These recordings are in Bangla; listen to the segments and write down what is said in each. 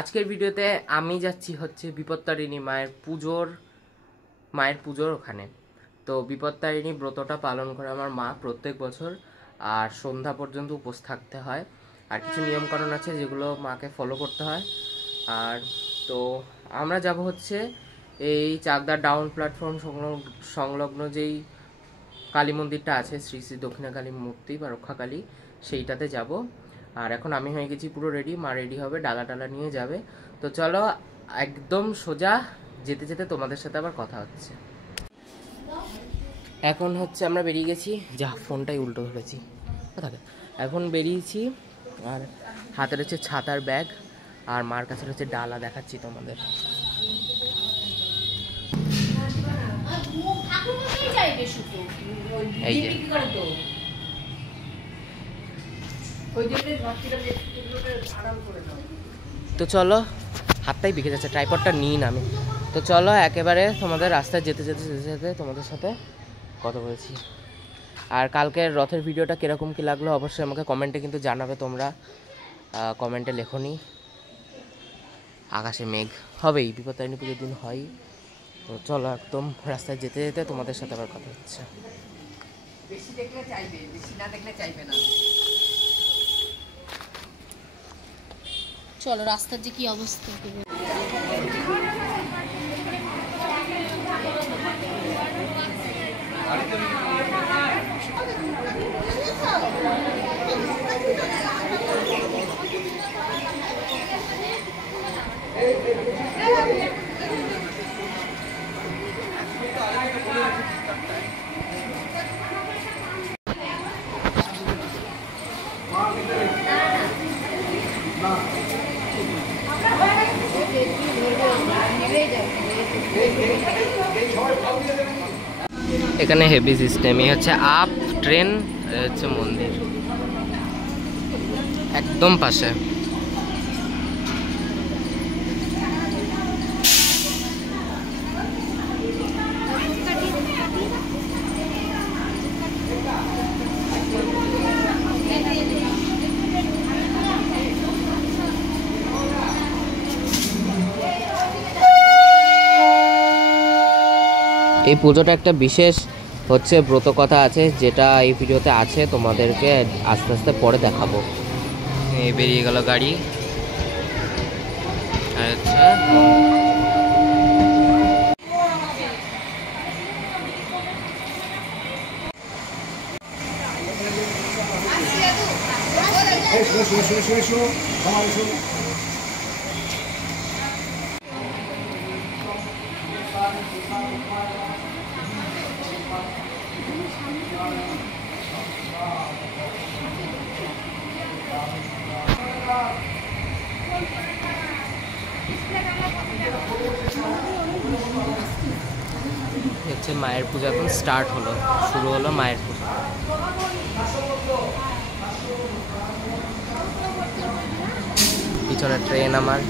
আজকের ভিডিওতে আমি যাচ্ছি হচ্ছে বিপত্তারিণী মায়ের পুজোর ওখানে। তো বিপত্তারিণী ব্রতটা পালন করে আমার মা প্রত্যেক বছর, আর সন্ধ্যা পর্যন্ত উপোস থাকতে হয়, আর কিছু নিয়মকানুন আছে যেগুলো মাকে ফলো করতে হয়। আর তো আমরা যাব হচ্ছে এই চাকদা ডাউন প্ল্যাটফর্ম সংলগ্ন যেই কালী মন্দিরটা আছে, শ্রী শ্রী দক্ষিণাকালী মূর্তি বা রক্ষাকালী, সেইটাতে যাব। আর এখন আমি হয়ে গেছি পুরো রেডি, মা রেডি হবে, ডালা টালা নিয়ে যাবে। তো চলো একদম সোজা যেতে যেতে তোমাদের সাথে আবার কথা হচ্ছে। এখন হচ্ছে আমরা বেরিয়ে গেছি, যা ফোনটাই উল্টো ধরেছি, এখন বেরিয়েছি। আর হাতের হচ্ছে ছাতার ব্যাগ, আর মার কাছে হচ্ছে ডালা, দেখাচ্ছি তোমাদের। এই যে তো চলো, হাতটাই বিকে যাচ্ছে, ট্রাইপডটা নিই না আমি। তো চলো একেবারে তোমাদের রাস্তায় যেতে যেতে যেতে যেতে তোমাদের সাথে কথা বলেছি। আর কালকের রথের ভিডিওটা কীরকম কী লাগলো অবশ্যই আমাকে কমেন্টে কিন্তু জানাবে তোমরা। কমেন্টে লেখনি। আকাশে মেঘ হবেই, বিপত্তারিণী পুজোর দিন হয়। তো চলো একদম রাস্তায় যেতে যেতে তোমাদের সাথে আবার কথা হচ্ছে। বেশি দেখলে চাইবে, বেশি না দেখলে চাইবে না। চলো রাস্তার যে কি অবস্থা। এখানে হেভি সিস্টেম, এই হচ্ছে আপ ট্রেন, হচ্ছে মন্দির একদম পাশে। এই পুজোটা একটা বিশেষ হচ্ছে ব্রত কথা আছে, যেটা এই ভিডিওতে আছে, তোমাদেরকে আস্তে আস্তে পরে দেখাবো। এই বেরিয়ে গেল গাড়ি। আচ্ছা হচ্ছে মায়ের পূজা এখন স্টার্ট হলো, শুরু হলো মায়ের পূজা। পিছনে ট্রেন আমার।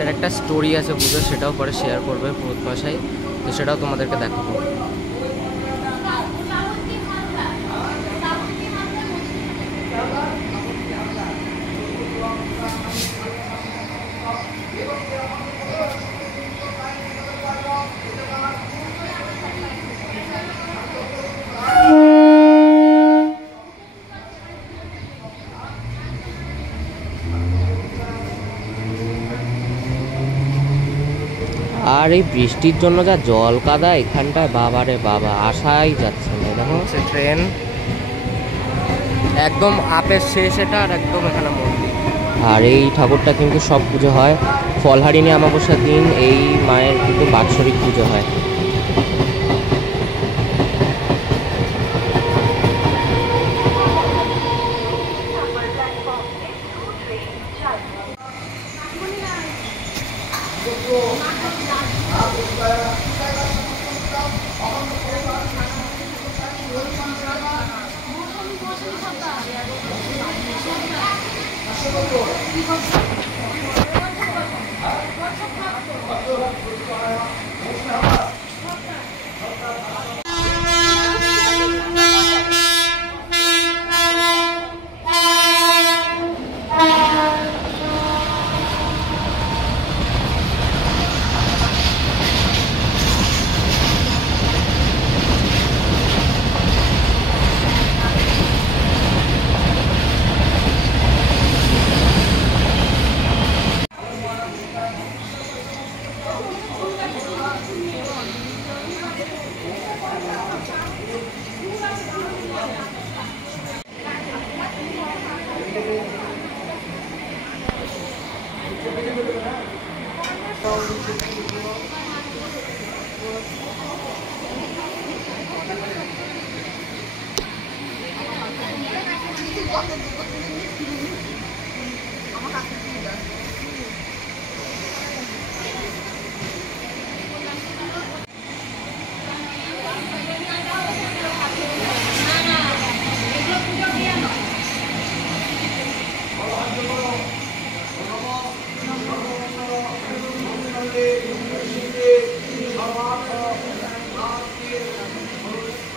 এর একটা স্টোরি আছে পুজো, সেটাও পরে শেয়ার করবে পুরোত ভাষায়, তো সেটাও তোমাদেরকে দেখাবো। আর এই বৃষ্টির জন্য যা জল কাদা এখানটায়, বাবারে বাবা, আসাই যাচ্ছে না। দেখো ট্রেন একদম আপের শেষ এটা, আর একদম এখানে মন্দির। আর এই ঠাকুরটা কিন্তু সব পুজো হয়, ফলহারিণী অমাবস্যার দিন এই মায়ের কিন্তু বাৎসরিক পুজো হয়।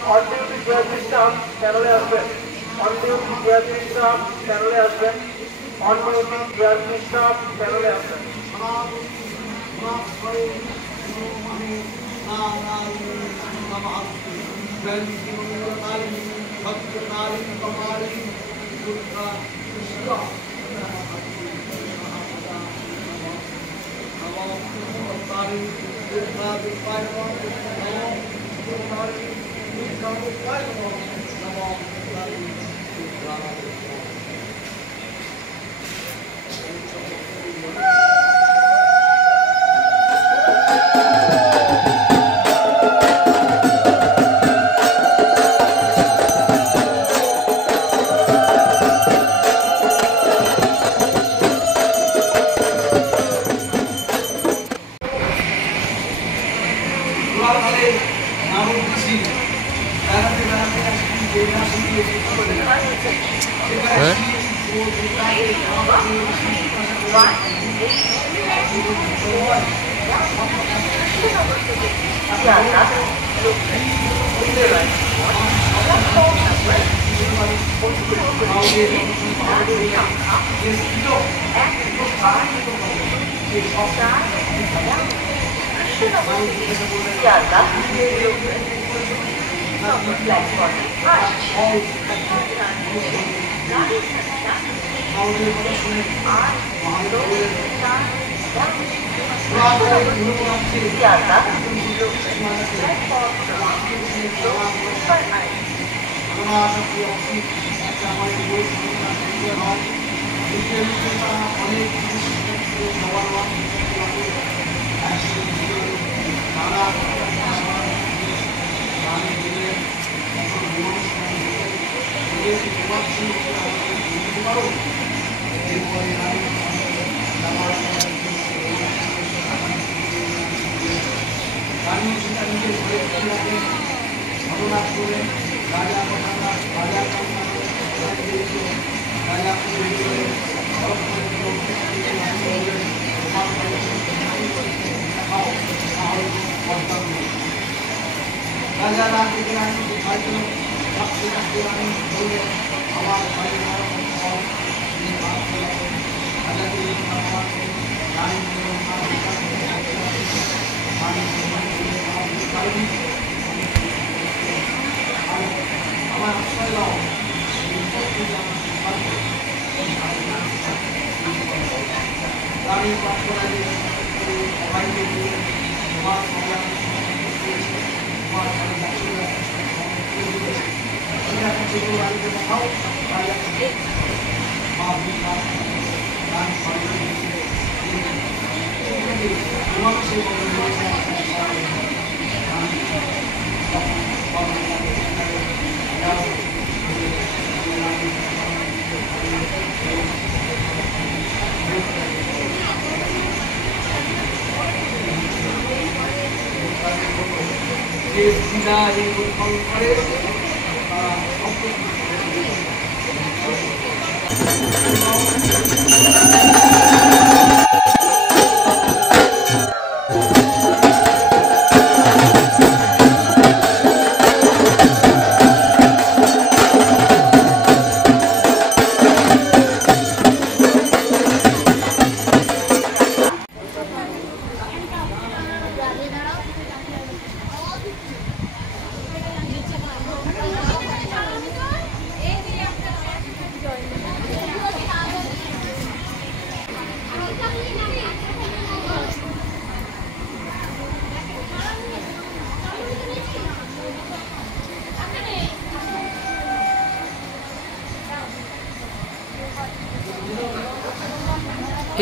On duty traffic staff, channel husband. On duty traffic staff, channel husband. On duty traffic staff, channel husband.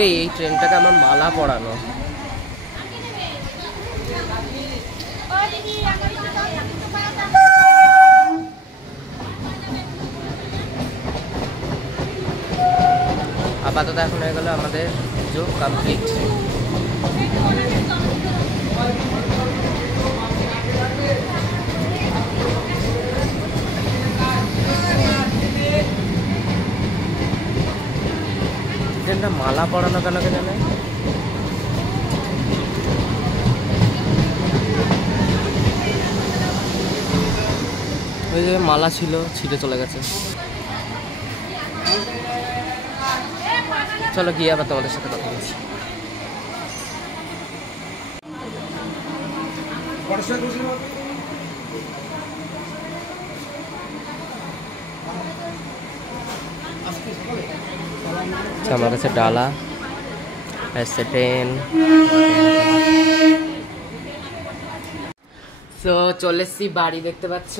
এই ট্রেনটাকে আমার মালা পরানো। আপাতত এখন হয়ে গেল আমাদের পুজো কমপ্লিট। ট্রেনটা মালা পরানো কেন কে জানে? ওই যে মালা ছিল ছিঁড়ে চলে গেছে। চলো গিয়ে আবার তোমাদের সাথে কথা বলছি। আমার কাছে ডালা এসে ট্রেন। তো চলে এসছি বাড়ি, দেখতে পাচ্ছ।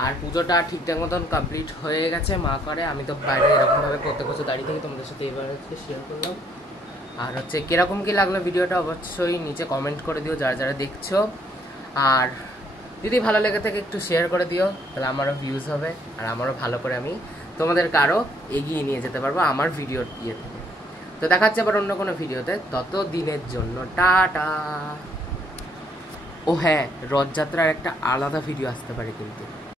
আর পুজোটা ঠিকঠাক মতন কমপ্লিট হয়ে গেছে মা করে। আমি তো বাইরে এরকমভাবে প্রত্যেক বছর দাঁড়িয়ে থেকে তোমাদের সাথে এবার হচ্ছে শেয়ার করলাম। আর হচ্ছে কীরকম কী লাগলো ভিডিওটা অবশ্যই নিচে কমেন্ট করে দিও যারা যারা দেখছো। আর যদি ভালো লেগে থাকে একটু শেয়ার করে দিও, তাহলে আমারও ভিউজ হবে আর আমারও ভালো করে আমি তোমাদেরকে আরও এগিয়ে নিয়ে যেতে পারবো আমার ভিডিওর ইয়ে থেকে। তো দেখা যাচ্ছে আবার অন্য কোনো ভিডিওতে, তত দিনের জন্য টাটা। ও হ্যাঁ, রথযাত্রার একটা আলাদা ভিডিও আসতে পারে কিন্তু।